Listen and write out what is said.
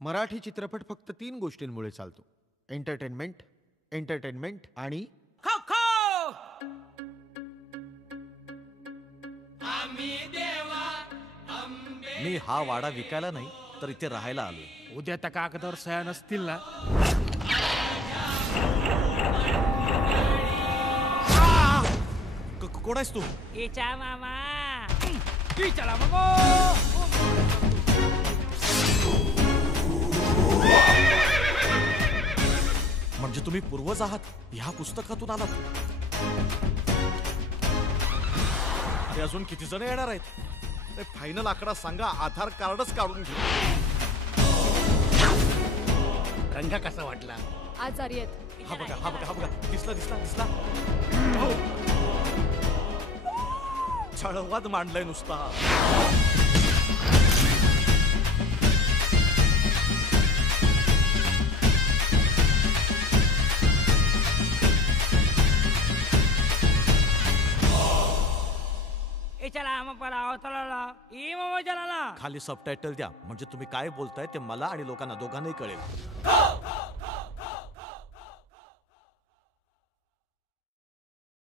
मराठी चित्रपट फक्त 3 गोष्टींमुळे चालतो. एंटरटेनमेंट, एंटरटेनमेंट आणि खो खो. मी हा वाडा विकायला नाही तर इथे राहायला आलोय. उद्या त्या कागदावर सह्या नसतील ना, कोण आहेस तू? इचा मामा चला बघो. म्हणजे तुम्ही पूर्वज आहात? ह्या पुस्तकातून आलात? अरे अजून किती जण येणार आहेत? फायनल आकडा सांगा, आधार कार्डच काढून घे. रंगा कसा वाटला? आजारी आहेत. हा बघा हा बघा हा बघा, दिसला दिसला दिसला. छळवाद मांडलाय नुसता. इचला आम पर आवतला ई मो जलाला खाली सबटायटल द्या, म्हणजे तुम्ही काय बोलताय ते मला आणि लोकांना दोघांनाही कळेल.